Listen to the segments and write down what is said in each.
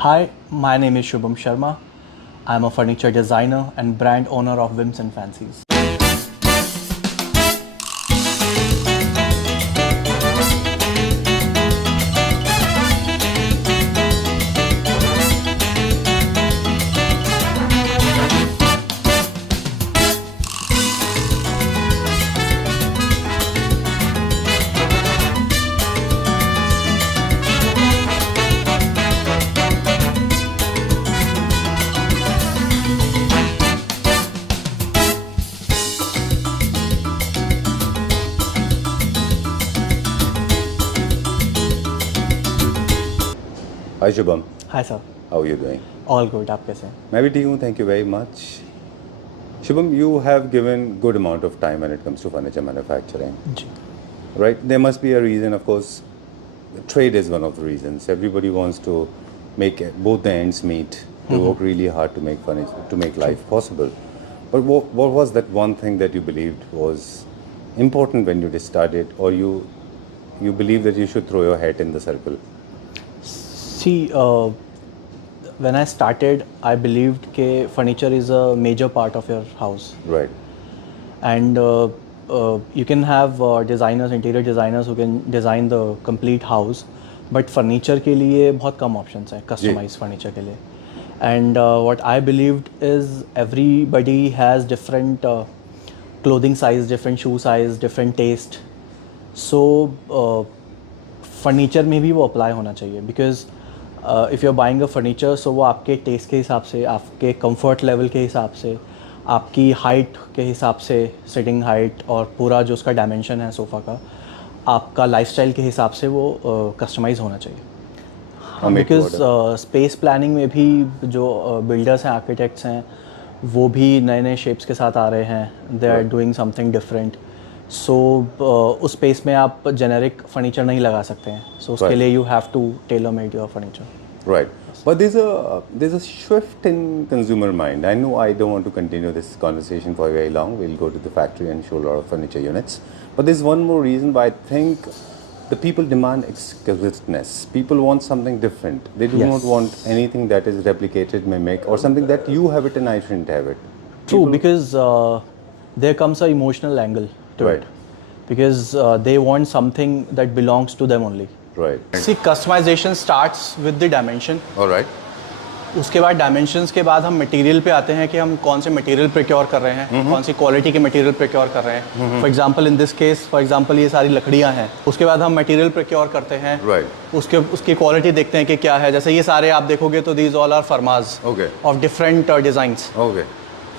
Hi, my name is Shubham Sharma. I'm a furniture designer and brand owner of Whims and Fancies. Hi Shubham, Hi sir, how are you doing? all good. आप कैसे हैं? मैं भी ठीक हूँ, thank you very much. Shubham, you have given good amount of time when it comes to furniture manufacturing, ji right? There must be a reason, of course. Trade is one of the reasons. Everybody wants to make both the ends meet. They work really hard to make furniture, to make life possible. But what was that one thing that you believed was important when you started, or you believe that you should throw your hat in the circle? See, when I started, I believed that furniture is a major part of your house. Right. And you can have designers, interior designers who can design the complete house. But furniture के लिए बहुत कम options हैं, customized furniture के लिए. And what I believed is everybody has different clothing size, different shoe size, different taste. So furniture में भी वो apply होना चाहिए because if you're buying a furniture, so वो आपके taste के हिसाब से, आपके comfort level के हिसाब से, आपकी height के हिसाब से, sitting height और पूरा जो उसका dimension है सोफ़ा का, आपका lifestyle के हिसाब से वो customize होना चाहिए. बिकॉज स्पेस प्लानिंग में भी जो बिल्डर्स हैं, आर्किटेक्ट्स हैं, वो भी नए नए शेप्स के साथ आ रहे हैं. They are doing something different. So उस स्पेस में आप जेनेरिक फर्नीचर नहीं लगा सकते हैं. सो उसके लिए you have to tailor made your furniture. Right. But there's a shift in consumer mind. I know I don't want to continue this conversation for very long. We'll go to the factory and show a lot of furniture units. But there's one more reason why I think the people demand exquisiteness. People want something different. They do not want anything that is replicated, mimic, or something that you have it and I shouldn't have it. True, because there comes an emotional angle to it. Because they want something that belongs to them only. Right. See, customization starts with the dimension. All right. उसके बाद dimensions के बाद हम material पे आते हैं कि हम कौन से मटेरियल प्रोक्योर कर रहे हैं, कौन सी क्वालिटी के मटेरियल प्रोक्योर कर रहे हैं. For example in this case, for example ये सारी लकड़ियां हैं. उसके बाद हम मटेरियल प्रोक्योर करते हैं. उसकी क्वालिटी देखते हैं कि क्या है. जैसे ये सारे आप देखोगे तो दीज ऑल आर फर्माज of different designs.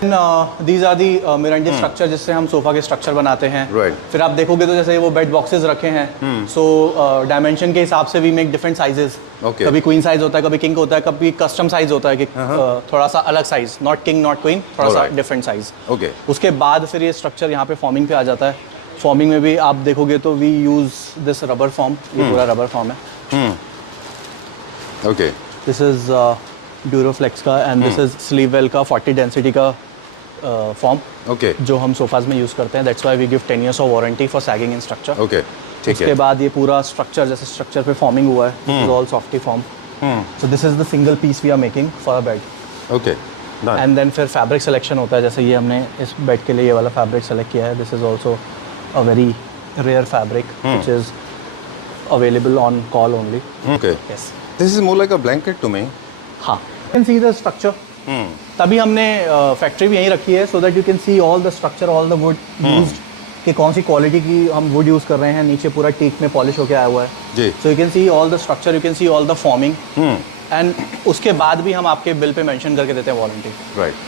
These are the मिरांडी स्ट्रक्चर जिससे हम सोफा के स्ट्रक्चर बनाते हैं. फिर आप देखोगे तो जैसे वो बेड बॉक्सेस रखे हैं. सो डायमेंशन के हिसाब से वी मेक डिफरेंट साइजेस. कभी क्वीन साइज होता है, कभी किंग होता है, कभी कस्टम साइज होता है कि थोड़ा सा अलग size, not king not queen, थोड़ा सा डिफरेंट साइज. उसके बाद फिर ये स्ट्रक्चर यहाँ पे फॉर्मिंग पे आ जाता है. फॉर्मिंग में भी आप देखोगे तो we use this rubber foam. ये पूरा रबर फॉर्म है. दिस इज ड्यूरोफ्लेक्स का एंड दिस इज स्लीववेल का 40 डेंसिटी का फॉर्म जो हम सोफाज में यूज करते हैं. That's why we give 10 years of warranty for sagging in structure. उसके बाद ये पूरा स्ट्रक्चर, जैसे स्ट्रक्चर पे फॉर्मिंग हुआ है, is all softy foam. So this is the single piece we are making for a bed. And then फिर fabric selection होता है. जैसे ये हमने इस बेड के लिए ये वाला फैब्रिक सेलेक्ट किया है. This is also a very rare fabric which is available on call only. Yes, this is more like a blanket to me. हाँ, you can see the structure. तभी हमने फैक्ट्री भी यहीं रखी है so that you can see all the structure, all the wood used, कि कौन सी quality की हम वुड यूज़ कर रहे हैं. नीचे पूरा टीक में पॉलिश होके आया हुआ है. So you can see all the structure, you can see all the forming. And उसके बाद भी हम आपके बिल पे मेंशन करके देते हैं वारंटी.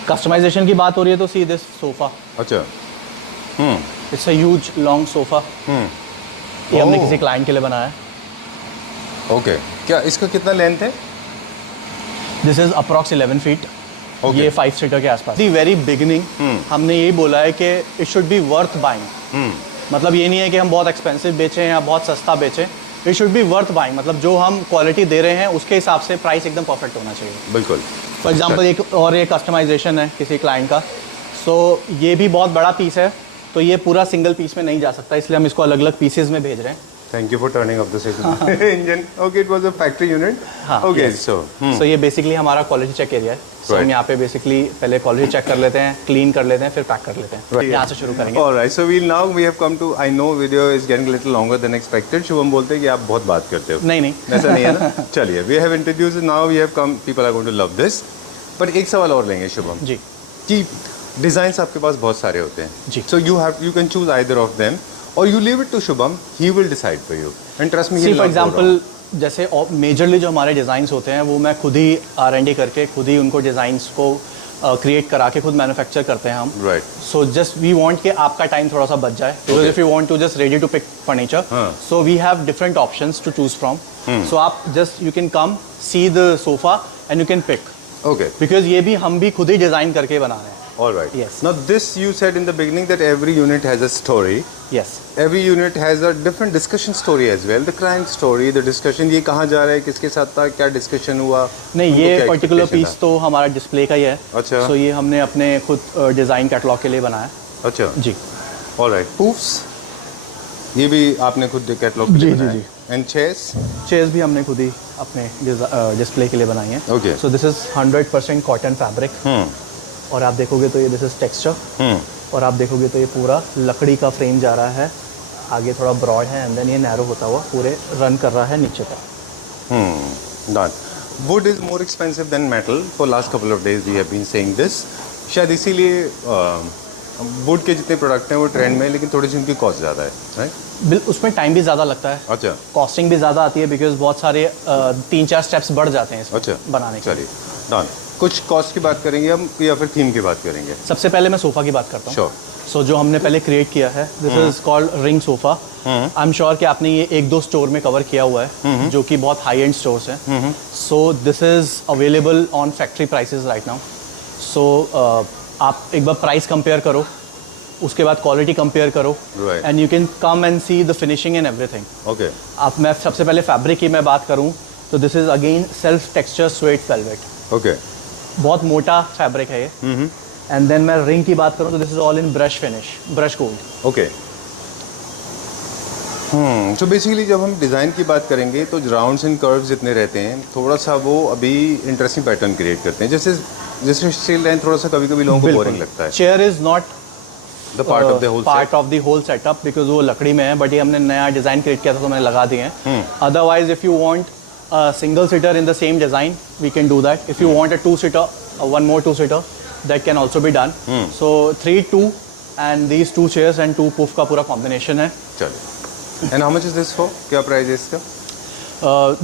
कस्टमाइजेशन की बात हो रही है तो सी दिस सोफा. अच्छा. It's a huge long sofa. ये हमने किसी क्लाइंट के लिए बनाया है. ओके. क्या इसका कितना लेंथ है? This is approx 11 feet. ये 5 सीटर के आसपास. दी वेरी बिगिनिंग हमने यही बोला है कि it should be worth buying. मतलब ये नहीं है कि हम बहुत एक्सपेंसिव बेचें या बहुत सस्ता बेचें. It should be worth buying. मतलब जो हम क्वालिटी दे रहे हैं उसके हिसाब से प्राइस एकदम परफेक्ट होना चाहिए. बिल्कुल. फॉर एग्जांपल एक और ये कस्टमाइजेशन है किसी क्लाइंट का. सो ये भी बहुत बड़ा पीस है तो ये पूरा सिंगल पीस में नहीं जा सकता, इसलिए हम इसको अलग अलग पीसेज में भेज रहे हैं. Thank you for turning off the engine. Okay, it was a factory unit. हाँ, Okay, yes. so So ये बेसिकली हमारा क्वालिटी चेक एरिया है. So Right. हम यहाँ पे बेसिकली पहले क्वालिटी चेक कर लेते हैं, क्लीन कर लेते हैं, फिर पैक कर लेते हैं. Right. यहाँ से शुरू करेंगे. All right, so we have come to. I know video is getting a little longer than expected. Shubham बोलते हैं कि आप बहुत बात करते हो. नहीं नहीं. ऐसा नहीं है ना. चलिए, we have introduced now. We have come. People are going to love this. पर एक सवाल और लेंगे शुभम. जी. कि डिजाइन्स आपके पास बहुत सारे होते हैं. जी. So you can choose either of them. Or you leave it to Shubham, he will decide for you. And trust me, See, for example, जैसे मेजरली जो हमारे डिज़ाइंस होते हैं वो मैं खुद ही R&D करके खुद ही उनको डिज़ाइंस को क्रिएट करा के खुद मैन्युफैक्चर करते हैं हम. Right. So just we want कि आपका टाइम थोड़ा सा बच जाए because if you want to just ready to pick furniture so we have different options to choose from. So आप just you can come see the sofa and you can pick. Okay. Because ये भी हम भी खुद ही design करके बना रहे हैं. All right. Yes. Now this you said in the beginning that every unit has a story. Yes. Every unit has a different discussion story as well. The client story, the discussion, ये कहाँ जा रहा है, किसके साथ था, क्या discussion हुआ. नहीं उनको ये क्या पर्टिकुलर expectation पीस तो हमारा डिस्प्ले का ही है. अच्छा. सो ये हमने अपने खुद डिज़ाइन कैटलॉग के लिए बनाया. था. अच्छा. जी. All right. Poofs. ये भी आपने खुद कैटलॉग जी, बनाया. जी, And chairs. चेयर्स भी हमने खुद ही अपने डिस्प्ले के लिए बनाई हैं. Okay. So this is 100% cotton fabric. और आप देखोगे तो ये दिस इज टेक्सचर. और आप देखोगे तो ये पूरा लकड़ी का फ्रेम जा रहा है, आगे थोड़ा ब्रॉड है एंड देन ये नैरो होता हुआ पूरे रन कर रहा है नीचे तक. Done. Wood is more expensive than metal. For last couple of days we have been saying this. शायद इसीलिए वुड के जितने प्रोडक्ट हैं वो ट्रेंड में है, लेकिन थोड़ी सी उनकी कॉस्ट ज़्यादा है, राइट? उसमें टाइम भी ज़्यादा लगता है. अच्छा. कॉस्टिंग भी ज़्यादा आती है बिकॉज बहुत सारे 3-4 स्टेप्स बढ़ जाते हैं इसमें अच्छा. बनाने के. चलिए, डन. कुछ कॉस्ट की बात करेंगे हम या फिर थीम की बात करेंगे? सबसे पहले मैं सोफ़ा की बात करता हूँ. श्योर. सो जो हमने पहले क्रिएट किया है this is called ring sofa. I am sure कि आपने ये 1-2 स्टोर में कवर किया हुआ है जो कि बहुत हाई एंड स्टोर्स हैं. So this is available on factory prices right now. So आप एक बार प्राइस कंपेयर करो, उसके बाद क्वालिटी कंपेयर करो and you can come and see the finishing and everything. Okay. आप मैं सबसे पहले फैब्रिक की मैं बात करूँ तो this is again self texture sweat velvet. Okay. बहुत मोटा फैब्रिक है ये. एंड देन मैं रिंग की बात करूँ तो this is all in brush finish, brush gold. Okay. तो बेसिकली जब हम डिज़ाइन की बात करेंगे तो राउंड्स एंड कर्व्स जितने रहते हैं थोड़ा सा वो अभी इंटरेस्टिंग पैटर्न क्रिएट करते हैं. जैसे स्टील लाइन थोड़ा सा कभी कभी लोगों को बोरिंग लगता है. Chair is not the part of the whole setup because वो लकड़ी में है, बट ये हमने नया डिज़ाइन क्रिएट किया था तो मैंने लगा दिए हैं. Otherwise if you want a single seater in the same design we can do that. If you want a 2-seater, one more 2-seater, that can also be done. So 3-2 and these 2 chairs and 2 puff का पूरा combination है. चलिए. And how much is this for? क्या price है इसका?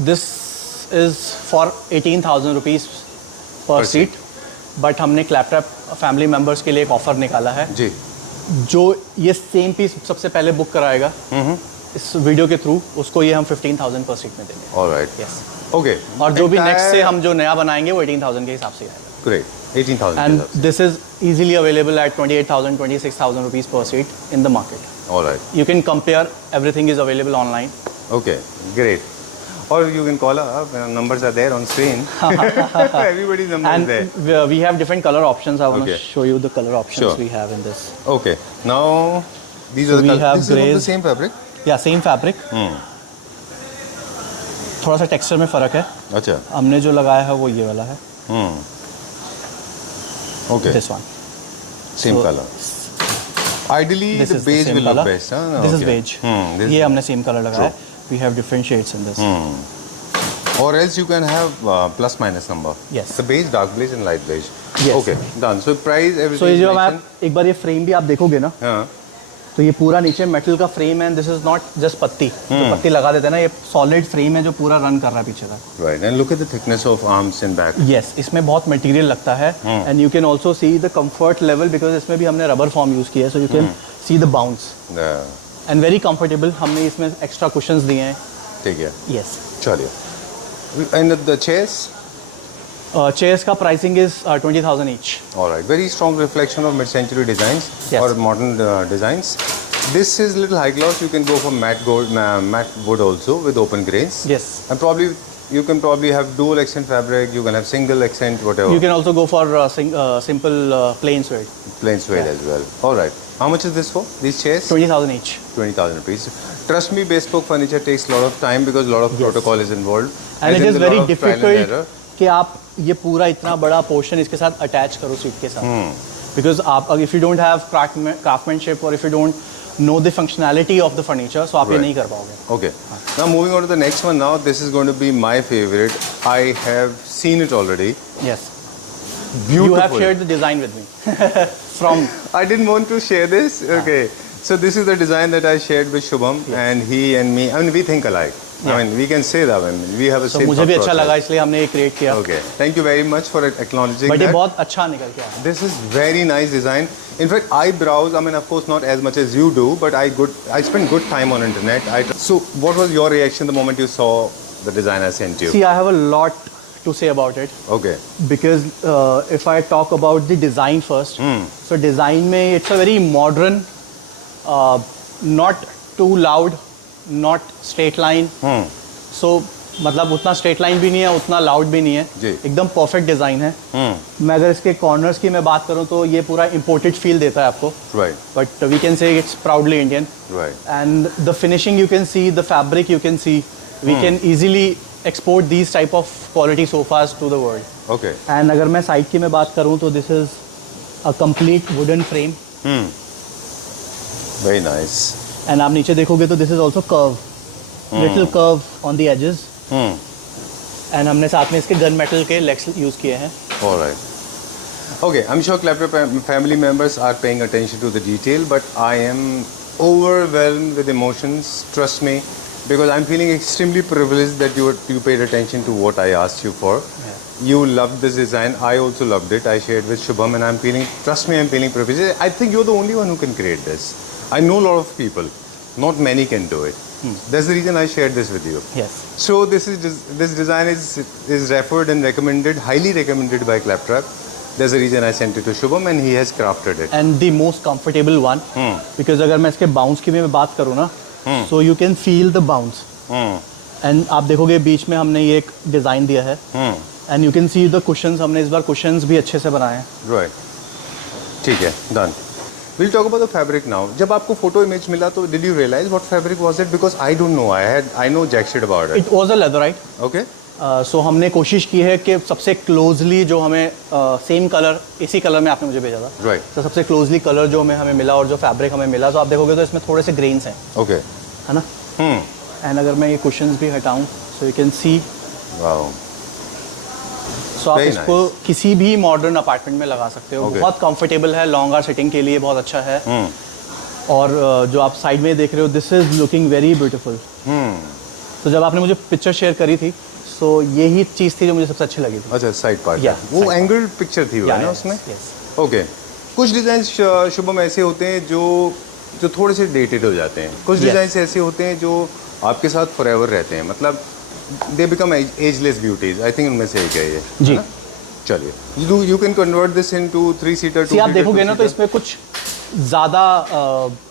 This is for 18,000 rupees per seat. But हमने क्लैपटॉप family members के लिए एक ऑफर निकाला है जी. जो ये सेम पीस सबसे पहले बुक कराएगा इस वीडियो के थ्रू, उसको ये हम 15,000 पर सीट में देंगे. ऑलराइट. यस. ओके. और जो भी नेक्स्ट से हम जो नया बनाएंगे वो 18,000 के हिसाब से आएगा. Great. 18,000. And this is easily available at 28,000 26,000 rupees per seat in the market. Alright. You can compare, everything is available online. Okay. Great. Or you can call up. Numbers are there on screen. Everybody's number is there. And we have different color options. I want to Okay. show you the color options Sure. we have in this. Okay. Now these So are the we colors. have This is of the grays. same fabric. या same fabric. थोड़ा सा texture में फ़र्क है. अच्छा. हमने जो लगाया है वो ये वाला है. Okay. This one. Same So, color. Ideally This the is the beige same will look color. best. Huh? This is Okay. beige. This ये हमने सेम कलर लगाया है. We have different shades in this. Or else you can have plus minus number. Yes. The beige, dark beige and light beige. Yes. Okay. Done. So price everything. So ये is जो mentioned. आप एक बार ये frame भी आप देखोगे ना, हाँ. तो ये पूरा नीचे मेटल का फ्रेम है. दिस इज नॉट जस्ट पत्ती. जो पत्ती लगा देते हैं ना, ये सॉलिड फ्रेम है जो पूरा रन कर रहा है पीछे तक. Right. And look at the thickness of arms and back. Yes, इसमें बहुत मटेरियल लगता है. And you can also see the comfort level because इसमें भी हमने रबर फॉर्म यूज किया है. So you can see the bounce and very comfortable. हमने इसमें एक्स्ट्रा कुशंस दिए हैं. ठीक है. यस. चलिए. And the chairs. चेयर्स का pricing is 20,000 each. All right. Very strong reflection of mid-century designs Yes. or modern designs. This is little high gloss. You can go for matte gold, matte wood also with open grains. Yes. And probably you can probably have dual accent fabric, you can have single accent, whatever. You can also go for simple plain suede. Plain suede as well. All right. How much is this for? These chairs? 20,000 each. 20,000 rupees. Trust me, bespoke furniture takes a lot of time because a lot of protocol is involved. And As it in is the lot very of trial and difficult error. कि आप ये पूरा इतना बड़ा portion इसके साथ attach करो seat के साथ. Because आप if you don't have craftsmanship or if you don't know the functionality of the furniture, so आप ये Right. नहीं कर पाओगे. Okay. Now moving on to the next one. Now this is going to be my favorite. I have seen it already. Yes. Beautiful. You have shared the design with me. From I didn't want to share this. Okay. So this is the design that I shared with Shubham, and he and me. I mean, we think alike. I Yeah. mean, we can say that. I mean, we have a so same मुझे thought भी अच्छा process. लगा इसलिए हमने ये create किया. Okay. Thank you very much for acknowledging but ये that. बहुत अच्छा निकल के आया. This is very nice design. In fact, I browse. I mean, of course, not as much as you do, but I spend good time on internet. So, what was your reaction the moment you saw the design I sent you? See, I have a lot to say about it. Okay. Because if I talk about the design first, so design में it's a very modern, not too loud, not straight line. So मतलब उतना straight line भी नहीं है, उतना loud भी नहीं है. जी. एकदम परफेक्ट डिज़ाइन है. मैं अगर इसके कॉर्नर्स की मैं बात करूँ तो ये पूरा इम्पोर्टेड फील देता है आपको. Right. But we can say it's proudly Indian. Right. And the finishing you can see, the fabric you can see. We can easily export these type of quality sofas to the world. Okay. And अगर मैं side की मैं बात करूँ तो this is a complete wooden frame. Very nice. And आप नीचे देखोगे तो this is also curve. Little curve on the edges. And हमने साथ में इसके गन मेटल के लेग्स यूज़ किए हैं. All right. Okay, I'm sure Clapper family members are paying attention to the detail, but I am overwhelmed with emotions. Trust me, because I'm feeling extremely privileged that you paid attention to what I asked you for. You loved this design. I also loved it. I shared with Shubham, and I'm feeling. Trust me, I'm feeling privileged. I think you're the only one who can create this. I know a lot of people. Not many can do it. That's the reason I shared this with you. Yes. So this design is referred and recommended, highly recommended by Claptrap. There's a reason I sent it to Shubham and he has crafted it. And the most comfortable one. Because अगर मैं इसके bounce की भी मैं बात करूँ ना, so you can feel the bounce. And आप देखोगे बीच में हमने ये एक डिज़ाइन दिया है. And you can see the cushions. हमने इस बार cushions भी अच्छे से बनाए हैं. Right. ठीक है, done. We'll talk about the fabric now. जब आपको photo image मिला तो did you realize what fabric was it? Because I don't know. I know jack shit about it. It was a leatherite. Okay. So हमने कोशिश की है कि सबसे क्लोजली जो हमें सेम कलर, इसी कलर में आपने मुझे भेजा था. Right. तो सबसे क्लोजली कलर जो हमें मिला और जो फैब्रिक हमें मिला, तो आप देखोगे तो इसमें थोड़े से ग्रेन्स हैं. Okay. है ना? एंड अगर मैं ये कुशन्स भी हटाऊं, so you can C. Wow. सो आप Very इसको किसी भी मॉडर्न अपार्टमेंट में लगा सकते हो. Okay. बहुत कंफर्टेबल है, लॉन्ग आवर सिटिंग के लिए बहुत अच्छा है. और जो आप साइड में देख रहे हो, this is looking very beautiful. तो जब आपने मुझे पिक्चर शेयर करी थी, सो यही चीज़ थी जो मुझे सबसे अच्छी लगी थी. अच्छा, साइड पार्ट. Yeah, वो side एंगल पिक्चर थी वो Yeah, ना yes, उसमें. yes. ओके. कुछ डिजाइन शुभम ऐसे होते हैं जो थोड़े से डेटेड हो जाते हैं. कुछ Yes. डिजाइन ऐसे होते हैं जो आपके साथ फॉरएवर रहते हैं. मतलब they become ageless beauties. I think उनमें से एक है ये. जी. है ना? चलिए, you can convert this into 3 seater. See आप देखोगे ना तो इसमें कुछ ज़्यादा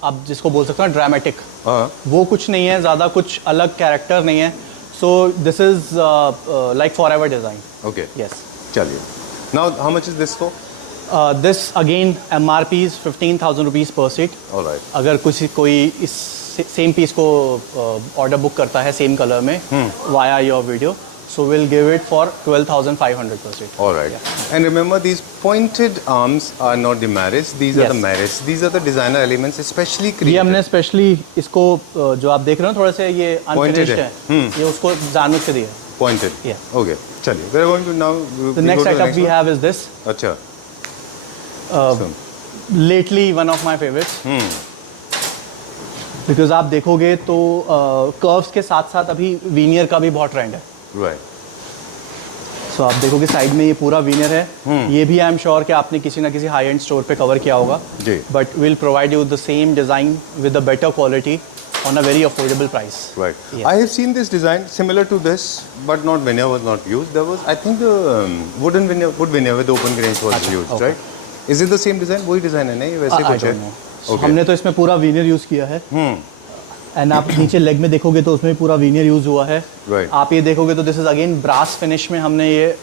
आप जिसको बोल सकते हो ड्रामेटिक, वो कुछ नहीं है, ज़्यादा कुछ अलग कैरेक्टर नहीं है. So this is like forever design. Okay. Yes. चलिए. Now how much is this for? This again MRP is 15,000 rupees per seat. Alright. अगर कोई इस सेम पीस को ऑर्डर बुक करता है सेम कलर में via your video, so we'll give it for 12,500 per seat. All right. And remember, these pointed arms are not the Maris. These are Yes. the Maris. These are the designer elements, especially ये created. हमने specially इसको जो आप देख रहे हो थोड़े से ये अनफिनिश्ड है. है, ये उसको जानबूझ के दिया है. Pointed. Yeah. Okay. चलिए. We are going to now. The next setup we have is this. अच्छा. Lately one of my favorites. Because आप देखोगे तो कर्व्स के साथ साथ अभी वीनियर का भी बहुत ट्रेंड है. Right. सो आप देखोगे साइड में ये पूरा वीनर है. ये भी आई एम श्योर कि आपने किसी ना किसी हाई एंड स्टोर पे कवर किया होगा. जी. But will provide you the same design with a better quality on a very affordable price. Right. Yeah. I have seen this design similar to this, but not veneer was not used. There was, I think, wood veneer with open grains was used, okay. right? Is it the same design? वही design है नहीं? वैसे I कुछ है? don't know. Okay. हमने तो इसमें पूरा वीनर यूज किया है. एंड आप नीचे लेग में देखोगे तो उसमें पूरा वीनियर यूज हुआ है। Right. आप ये देखोगे तो this is again brass finish में हमने ये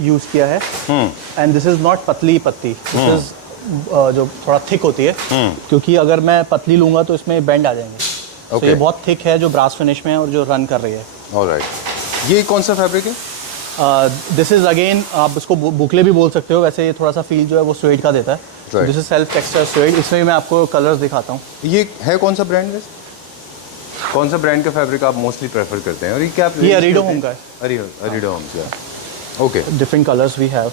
यूज किया है। एंड दिस इज नॉट पतली पत्ती, दिस इज जो थोड़ा थिक होती है, क्योंकि अगर मैं पतली लूंगा तो इसमें बेंड आ जाएंगे। तो Okay. ये बहुत थिक है जो ब्रास फिनिश में है और जो रन कर रही है। ऑलराइट, ये कौन सा फैब्रिक है? दिस इज अगेन, आप इसको बुकले भी बोल सकते हो, वैसे ये थोड़ा सा फील जो है वो स्वेड का देता है। Right. This is self texture swayed. इसमें भी मैं आपको कलर्स दिखाता हूँ। ये है कौन सा ब्रांड है? कौन सा ब्रांड का फैब्रिक आप मोस्टली प्रेफर करते हैं? और ये क्या ये अरीडो होम का है। अरीडो होम्स का। Okay, different colours we have.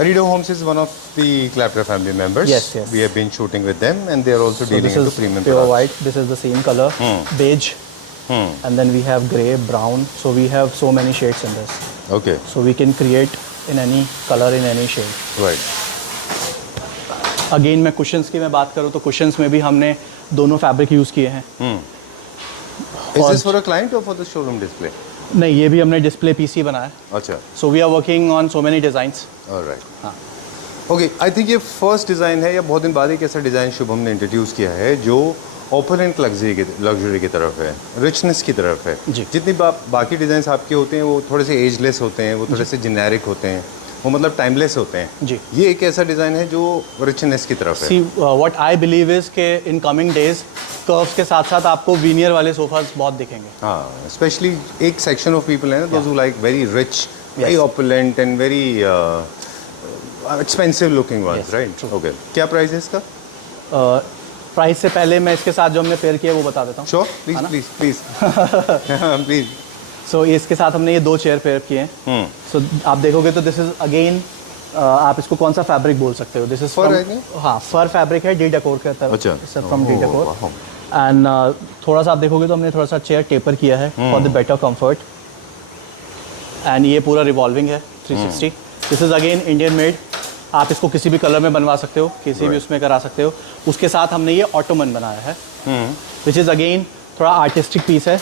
Arido Homes is one of the Claptra family members. Yes, yes. We have been shooting with them, and they are also So dealing this into is premium pure products. white. This is the same color, beige, and then we have gray, brown. So we have so many shades in this. Okay, So we can create in any color, in any shade. right. Again मैं cushions की मैं बात करूँ तो cushions में भी हमने दोनों fabric use किए हैं। Is this for a client or for the showroom display? नहीं, ये भी हमने display piece ही बनाया है। अच्छा, So we are working on so many designs. alright. हाँ। ओके, आई थिंक ये फर्स्ट डिज़ाइन है या बहुत दिन बाद एक ऐसा डिज़ाइन शुभम ने इंट्रोड्यूस किया है जो ओपरेंट लग्जरी की तरफ है, रिचनेस की तरफ है। जी। जितनी बाकी डिज़ाइंस आपके होते हैं वो थोड़े से एजलेस होते हैं, वो थोड़े से जेनेरिक होते हैं, वो मतलब टाइमलेस होते हैं। जी। ये एक ऐसा डिज़ाइन है जो रिचनेस की तरफ है। See, what I believe is कि in coming days कर्व्स के साथ साथ आपको वीनियर वाले सोफास बहुत दिखेंगे। हाँ, स्पेशली एक सेक्शन ऑफ पीपल है ना, those who like very rich, very opulent and very expensive looking ones, right? Okay, क्या प्राइस है इसका? प्राइस से पहले मैं इसके साथ जो हमने पेयर किया है वो बता देता हूँ। Sure, please please please please. So इसके साथ हमने ये 2 चेयर पेयर किए हैं। सो आप देखोगे तो दिस इज अगेन, आप इसको कौन सा फैब्रिक बोल सकते हो? दिस इज Fur है क्या? हाँ, फर फैब्रिक है, डी डेकोर का तरफ। अच्छा। From D decor. wow. And थोड़ा सा आप देखोगे तो हमने थोड़ा सा चेयर टेपर किया है for the better comfort. And ये पूरा रिवॉल्विंग है 360। This is again Indian made. आप इसको किसी भी कलर में बनवा सकते हो, किसी भी उसमें करा सकते हो। उसके साथ हमने ये ऑटोमन बनाया है, विच इज़ अगेन थोड़ा आर्टिस्टिक पीस है,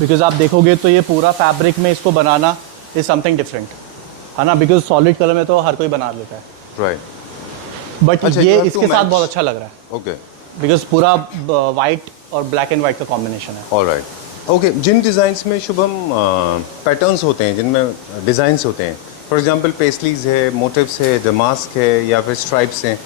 बिकॉज आप देखोगे तो ये पूरा फैब्रिक में इसको बनाना इज समथिंग डिफरेंट, है ना? बिकॉज सॉलिड कलर में तो हर कोई बना लेता है, राइट। बट अच्छा, ये you have इसके to साथ match. बहुत अच्छा लग रहा है, ओके, बिकॉज पूरा वाइट और ब्लैक एंड वाइट का कॉम्बिनेशन है। ऑलराइट। ओके, जिन डिज़ाइंस में शुभम पैटर्न्स होते हैं, जिनमें डिज़ाइंस होते हैं, फॉर एग्जांपल पेस्टलीज है, मोटिव्स है, दमास्क है या फिर स्ट्राइप्स हैं,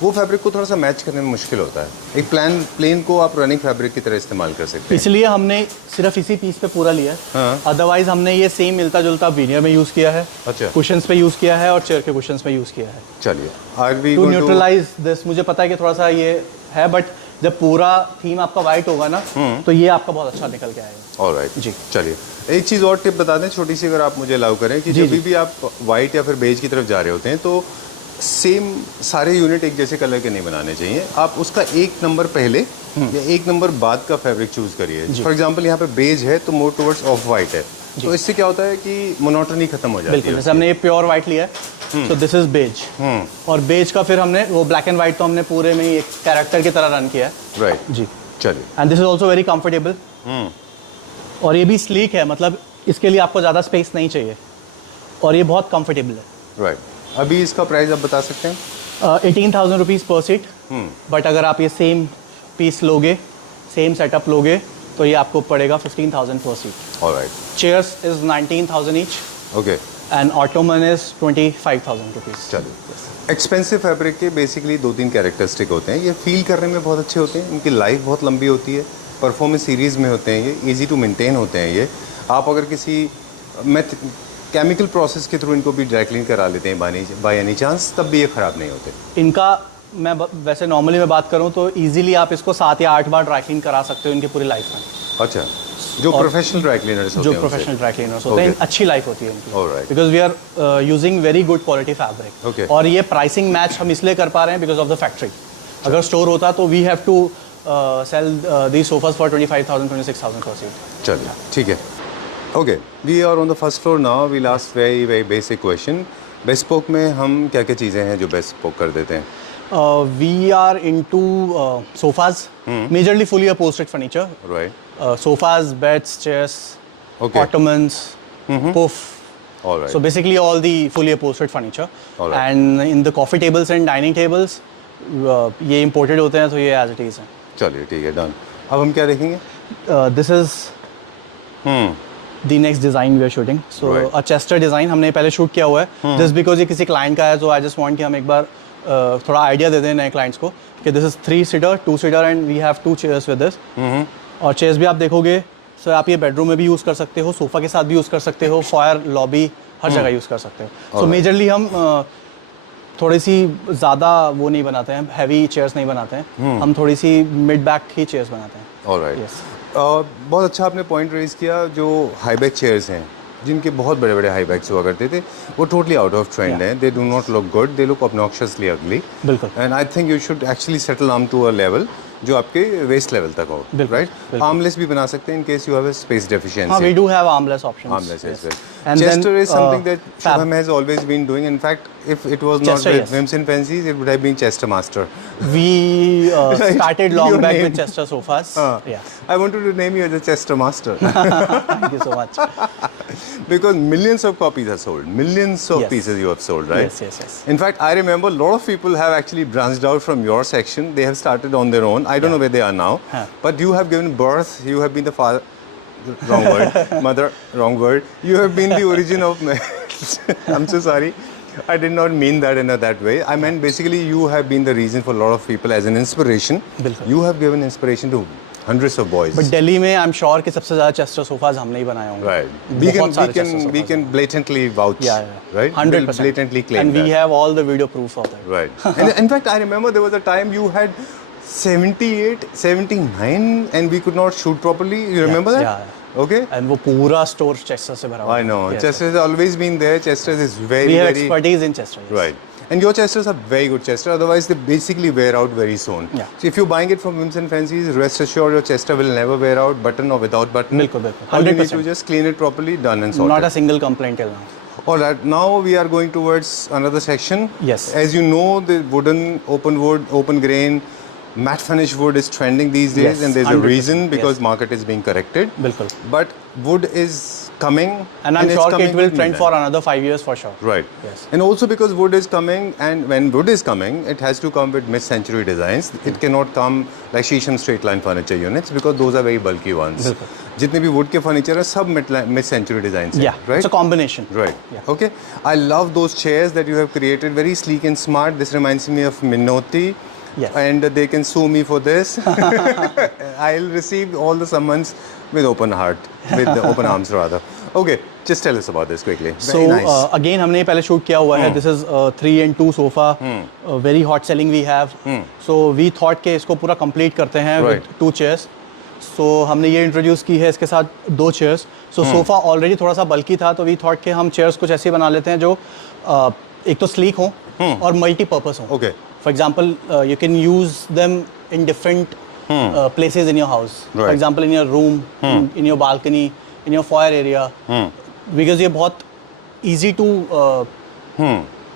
वो फैब्रिक को थोड़ा सा मैच करने में मुश्किल होता है। एक प्लेन को आप रनिंग फैब्रिक की तरह इस्तेमाल कर सकते हैं। इसलिए हमने सिर्फ इसी पीस पे पूरा लिया है। हाँ। अदरवाइज हमने ये सेम मिलता जुलता वीनियर में यूज़ किया है, अच्छा। कुशंस पे यूज़ किया है और चेयर के कुशंस पे यूज़ किया है चलिए, are we to neutralize this. मुझे पता है कि थोड़ा सा ये है, बट जब पूरा थीम आपका वाइट होगा ना तो ये आपका बहुत अच्छा निकल के आएगा। ऑलराइट जी। चलिए, एक चीज़ और टिप बता दें छोटी सी, अगर आप मुझे अलाउ करें, कि जी, जब जी। भी आप वाइट या फिर बेज की तरफ जा रहे होते हैं तो सेम सारे यूनिट एक जैसे कलर के नहीं बनाने चाहिए। आप उसका एक नंबर पहले या एक नंबर बाद का फैब्रिक चूज करिए। फॉर एग्जांपल यहाँ पे बेज है तो मोर टुवर्ड्स ऑफ वाइट है, तो इससे क्या होता है कि मोनोटोनी खत्म हो जाती बिल्कुल, है। जैसे हमने ये प्योर वाइट लिया है, सो दिस इज बेज, और बेज का फिर हमने वो ब्लैक एंड वाइट तो हमने पूरे में ही एक कैरेक्टर की तरह रन किया है। राइट, जी। चलिए। And this is also very comfortable, और ये भी स्लीक है, मतलब इसके लिए आपको ज़्यादा स्पेस नहीं चाहिए, और ये बहुत कंफर्टेबल है। राइट, अभी इसका प्राइस आप बता सकते हैं? 18,000 रुपीज़ पर सीट, बट अगर आप ये सेम पीस लोगे, सेम सेटअप लोगे, तो ये आपको पड़ेगा 15,000 पर seat. Alright, chairs is 19,000 each, okay, and Ottoman is 25,000 rupees. चलिए। एक्सपेंसिव फैब्रिक के बेसिकली 2-3 कैरेक्टरिस्टिक होते हैं। ये फील करने में बहुत अच्छे होते हैं, इनकी लाइफ बहुत लंबी होती है, परफॉर्मेंस सीरीज़ में होते हैं, ये ईजी टू मेंटेन होते हैं। ये आप अगर किसी केमिकल प्रोसेस के थ्रू इनको भी ड्राई क्लीन करा लेते हैं बाय एनी चांस, तब भी ये ख़राब नहीं होते। इनका मैं वैसे नॉर्मली मैं बात करूँ तो इजीली आप इसको 7 या 8 बार ड्राई क्लीन करा सकते हो इनकी पूरी लाइफ में। अच्छा, जो प्रोफेशनल ड्राई क्लीनर्स होते जो हैं, प्रोफेशनल ड्राई क्लीनर्स होते हैं, अच्छी लाइफ होती है इनकी, Alright. Because we are using very good quality fabric. Okay. और ये प्राइसिंग मैच हम इसलिए कर पा रहे हैं बिकॉज ऑफ द फैक्ट्री। अगर स्टोर होता तो we have to sell the sofas for 25,000 26,000 पर सीट। चलिए, ठीक है। Okay, we are on the first floor now. We last very very basic question, bespoke में हम क्या क्या चीज़ें हैं जो बेस्पोक कर देते हैं? We are into sofas, majorly fully upholstered furniture, right, sofas, beds, chairs, Okay. ottomans, puff. Alright, So basically all the fully upholstered furniture. Alright. And in the coffee tables and dining tables, ये imported होते हैं तो ये as it is हैं। चलिए, ठीक है, done. अब हम क्या देखेंगे? This is the next design we are shooting. So Right. A chester design हमने पहले शूट किया हुआ है. जस्ट बिकॉज ये किसी क्लाइंट का है, तो आई जस्ट वांट कि हम एक बार थोड़ा आइडिया दे दें नए क्लाइंट्स को कि this is 3 seater 2 seater and we have 2 chairs with this. और चेयर्स भी आप देखोगे सर, आप ये बेडरूम में भी यूज़ कर सकते हो, सोफ़ा के साथ भी यूज़ कर सकते हो, फायर लॉबी हर जगह यूज़ कर सकते हो. सो मेजरली हम थोड़ी सी ज़्यादा वो नहीं बनाते हैं, हैवी चेयर्स नहीं बनाते हैं. हम थोड़ी सी मिड बैक की चेयर्स बनाते हैं. ऑलराइट. Yes. बहुत अच्छा आपने पॉइंट रेज किया. जो हाई बैक चेयर्स हैं, जिनके बहुत बड़े बड़े हाई बैक्स हुआ करते थे, वो टोटली आउट ऑफ ट्रेंड हैं. They do not look good, they look obnoxiously ugly. बिल्कुल. And I think you should actually settle down to a level जो आपके वेस्ट लेवल तक हो. बिल्कुल, राइट. बिल्कुल. आर्मलेस भी बना सकते हैं in case you have a space deficiency. हाँ, we do have armless options. Armless as well. And then, Chester is something that fab. Shubham has always been doing. In fact, if it was not Chester, with yes. Whims and Fancies, it would have been Chester Master. We started long Your back name. with Chester sofas. Yeah. I wanted to name you as a Chester Master Thank you so much. because millions of copies are sold. Millions of Yes. pieces you have sold, right? Yes, yes, yes. In fact, I remember a lot of people have actually branched out from your section. They have started on their own. I don't know where they are now. Huh. But you have given birth. You have been the father. Wrong word. Mother. Wrong word. You have been the origin of. I'm so sorry. I did not mean that in that way. I meant basically you have been the reason for a lot of people as an inspiration. बिल्कुल. You have given inspiration to hundreds of boys. But Delhi में I'm sure कि सबसे ज़्यादा Chester sofas हमने ही बनाए होंगे. Right. We बहुत सारे Chester we sofas can blatantly vouch. Yeah, yeah. Right. 100%. We'll blatantly claim And we that. have all the video proof of that. Right. And in fact, I remember there was a time you had 78, 79 and we could not shoot properly. You remember that? yeah. Okay. And वो पूरा store Chester से भरा हुआ I है. know. Yes, Chester has always been there. Chester is very, We have very... expertise in Chester. Yes. Right. And your Chesters are very good Chester. Otherwise, they basically wear out very soon. Yeah. So if you're buying it from Whims and Fancies, rest assured your Chester will never wear out, button or without button. बिल्कुल, बिल्कुल. All you need 100%. to just clean it properly, done and sorted. Not a single complaint till now. All right, now we are going towards another section. Yes. As you know, the wooden, open wood, open grain, matte finish wood is trending these days, Yes, and there's a 100%, reason because yes. market is being corrected. बिल्कुल. But wood is coming, And I'm it's sure coming it will with trend Milan. for another 5 years for sure. Right. Yes. And also because wood is coming, and when wood is coming, it has to come with mid-century designs. It cannot come like Shisham straight line furniture units because those are very bulky ones. बिल्कुल. जितने भी wood के furniture हैं सब mid-century designs हैं, Yeah. right? It's a combination. Right. Yeah. Okay. I love those chairs that you have created. Very sleek and smart. This reminds me of Minotti. Yes. And they can sue me for this. I'll receive all the summons with open heart, with the open arms rather. Okay. Just tell us about this quickly. Very So nice. again हमने पहले shoot किया हुआ है. This is 3-in-2 sofa. Very hot selling we have. So we thought कि इसको पूरा complete करते हैं Right. with 2 chairs. So हमने ये इंट्रोड्यूस की है इसके साथ 2 chairs. So सोफा ऑलरेडी थोड़ा सा बल्कि था, तो वी थॉट कि हम चेयर्स कुछ ऐसे बना लेते हैं जो एक तो स्लीक हो और मल्टीपर्पस हो. Okay. For example, you can use them in different places in your house. For Right. example, in your room, in your balcony, in your foyer area. Because ये बहुत easy to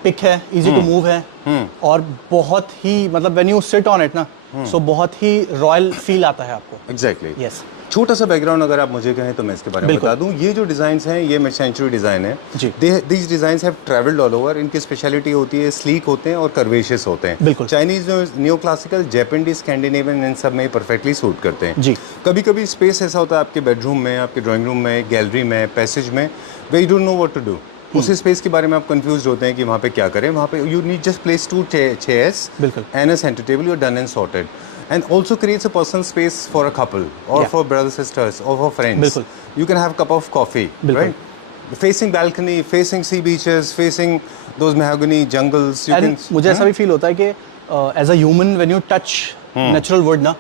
pick है, easy to move है, और बहुत ही मतलब when you sit on it ना, so बहुत ही royal feel आता है आपको. Exactly. Yes. छोटा सा बैकग्राउंड अगर आप मुझे कहें तो मैं इसके बारे में बिल्कुल. बता दूं. ये जो डिजाइन्स हैं ये मिड सेंचुरी डिजाइन है. जी. These designs have traveled all over. इनकी स्पेशलिटी होती है स्लीक होते हैं और कर्वेशियस होते हैं. बिल्कुल. Chinese new classical, Japanese, Scandinavian इन सब में परफेक्टली सूट करते हैं. जी. कभी कभी स्पेस ऐसा होता है आपके बेडरूम में, आपके ड्राइंग रूम में, गैलरी में, पैसेज में, way you don't know what to do. उसी स्पेस के बारे में आप कंफ्यूज होते हैं कि वहाँ पे क्या करें. वहाँ पे you need just place 2 chairs बिल्कुल. and a center table. You're done and sorted. And also creates a personal space for a couple or Yeah. for brothers, sisters, or for friends. बिल्कुल. You can have a cup of coffee, बिल्कुल. right? Facing balcony, facing sea beaches, facing those mahogany jungles. You And can. मुझे ऐसा भी feel होता है कि as a human when you touch natural wood ना,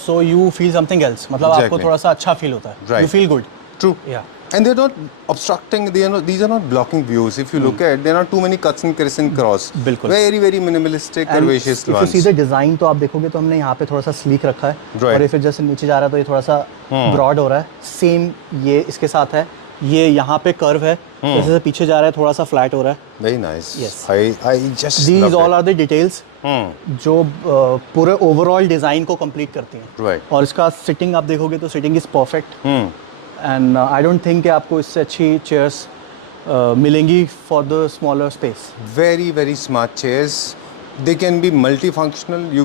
so you feel something else. मतलब आपको Exactly. थोड़ा सा अच्छा फील होता है. Right. You feel good. True. Yeah. And they're not obstructing. These are not blocking views. If you look at, there are too many cuts and criss and cross. बिल्कुल. Very, very minimalistic, And curvaceous if you ones. see the design तो आप देखोगे तो हमने यहाँ पे थोड़ा सा स्लीक रखा है. Right. और if it जैसे नीचे जा रहा है तो ये थोड़ा सा ब्रॉड हो रहा है. सेम ये इसके साथ है. ये यहाँ पे कर्व है. जैसे से पीछे जा रहा है थोड़ा सा फ्लैट हो रहा है. Very nice. Yes. I just These loved all it. are the details जो पूरे ओवरऑल डिज़ाइन को कंप्लीट करती हैं. Right. और इसका सिटिंग आप देखोगे तो sitting is perfect. And I don't think कि आपको इससे अच्छी चेयर्स मिलेंगी for the smaller space. Very, very smart chairs. They can be multifunctional. You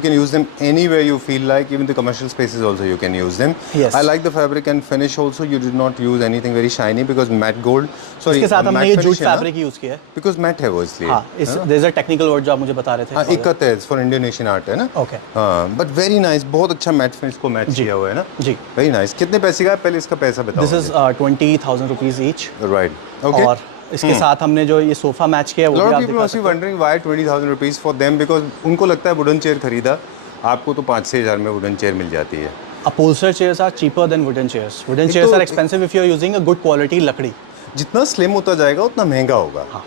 can use them anywhere you feel like. Even the commercial spaces also you can use them. Yes. I like the fabric and finish also. You did not use anything very shiny because matte gold. Sorry, इसके साथ हमने matte ये finish jute है ना? Fabric use किया है। Because matte है वो इसलिए। हाँ, इस there's a technical word जो आप मुझे बता रहे थे। हाँ, इकत है for Indonesian art है ना? Okay. हाँ, but very nice, बहुत अच्छा matte finish को मैच किया हुआ है ना? जी। Very nice. कितने पैसे का है? पहले इसका पैसा बताओ। This is 20,000 rupees each। Right. Okay. और इसके साथ हमने जो ये सोफा मैच किया है वो lot भी of आप people दिखा must be सकते हैं। wondering why 20,000 rupees for them because उनको लगता है वुडन चेयर खरीदा आपको तो 5-6 हज़ार में वुडन चेयर मिल जाती है। Upholstered chairs are cheaper than wooden chairs. Wooden chairs are expensive if you are using a good quality लकड़ी। जितना स्लिम होता जाएगा उतना महंगा होगा। हाँ।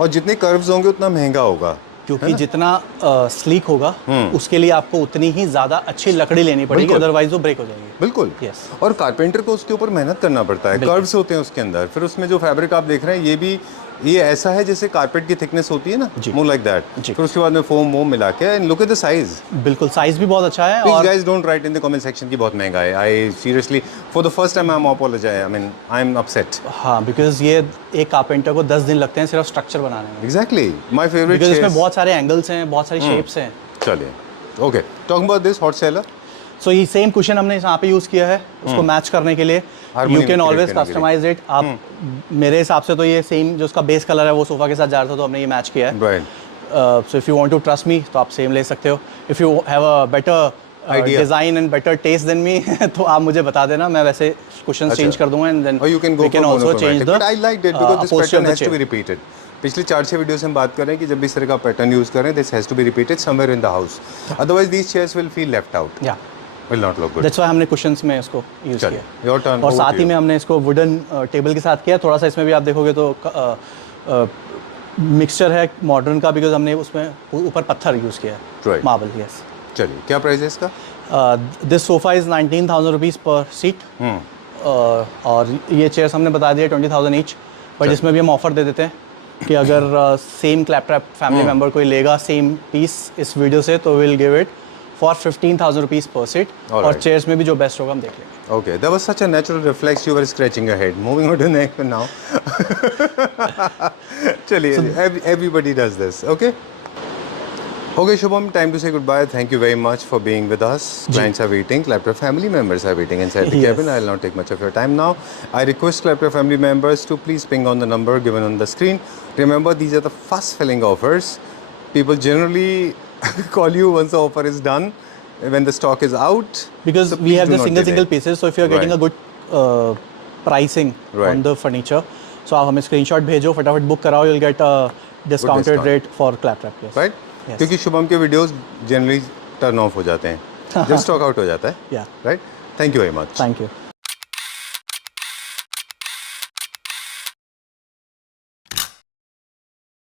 और जितने कर्व्स होंगे उतना महंगा होगा। क्योंकि जितना स्लीक होगा उसके लिए आपको उतनी ही ज़्यादा अच्छी लकड़ी लेनी पड़ेगी, बिल्कुल। अदरवाइज वो ब्रेक हो जाएंगे। बिल्कुल। Yes. और कारपेंटर को उसके ऊपर मेहनत करना पड़ता है। कर्व्स होते हैं उसके अंदर। फिर उसमें जो फैब्रिक आप देख रहे हैं ये ऐसा है जैसे कारपेट की थिकनेस होती है ना, मोर लाइक दैट। फिर उसके बाद में फोम वोम मिला के and look at the size. बिल्कुल, साइज भी बहुत अच्छा है। प्लीज और guys don't write in the comment section की बहुत महंगा है। I seriously for the first time I am apologise, I mean I am upset. हाँ, बिकॉज ये एक कारपेंटर को 10 दिन लगते हैं सिर्फ स्ट्रक्चर बनाने में। एग्जैक्टली माय फेवरेट बिकॉज इसमें बहुत सारे एंगल्स हैं, बहुत सारी शेप्स हैं। चलिए okay, talking about this hot seller. So ये सेम कुशन हमने यहाँ पे यूज़ किया है उसको मैच करने के लिए। Harmony यू में कैन create ऑलवेज करने के लिए। Customise it. आप मेरे हिसाब से तो ये सेम जो उसका बेस कलर है वो सोफा के साथ जा रहा था तो हमने ये मैच किया है। Right. So if you want to trust me तो आप सेम ले सकते हो। If you have a better Idea. Design and better taste then me तो आप मुझे बता देना, मैं वैसे कुशन चेंज कर दूंगा and then Or you can go we can for also change monochromatic. The But I liked it because this pattern has to be repeated. पिछले 4-6 वीडियो से हम बात कर रहे हैं कि जब भी इस तरह का पैटर्न यूज करें this has to be repeated somewhere in the house, otherwise these chairs will feel left out, या will not look good. That's why हमने कुशन्स में इसको यूज चलिए, किया। Your turn. और साथ ही में हमने इसको वुडन टेबल के साथ किया। थोड़ा सा इसमें भी आप देखोगे तो मिक्सचर है मॉडर्न का, बिकॉज हमने उसमें ऊपर पत्थर यूज़ किया है, Right. मार्बल। यस। चलिए, क्या प्राइस है इसका? दिस सोफा इज़ 19,000 रुपीज़ पर सीट। और ये चेयर्स हमने बता दिया 20,000 ईच। बट इसमें भी हम ऑफर दे देते हैं कि अगर सेम क्लैपट्रैप फैमिली मेम्बर कोई लेगा सेम पीस इस वीडियो से तो will give it for 15,000 rupees पर सीट। और Alright. चेयर्स में भी जो बेस्ट होगा हम देख लेंगे। Okay, that was such a natural reflex. You were scratching your head. Moving on to the next one now. चलिए, everybody does this. Okay. Okay, Shubham, time to say goodbye. Thank you very much for being with us. Clients are waiting. Claptrap family members are waiting inside the Yes. cabin. I'll not take much of your time now. I request Claptrap family members to please ping on the number given on the screen. Remember, these are the fast-filling offers. People generally call you once the offer is done, when the stock is out. Because So we please have do the not single delay. pieces, so if you are getting Right. a good pricing Right. on the furniture, so आप हमें screenshot भेजो, फटाफट book कराओ, you'll get a discounted discount. rate for Claptrap. Yes. Right Yes. क्योंकि शुभम के videos generally turn off हो जाते हैं जब स्टॉक आउट हो जाता है। Yeah. Right, thank you very much. Thank you.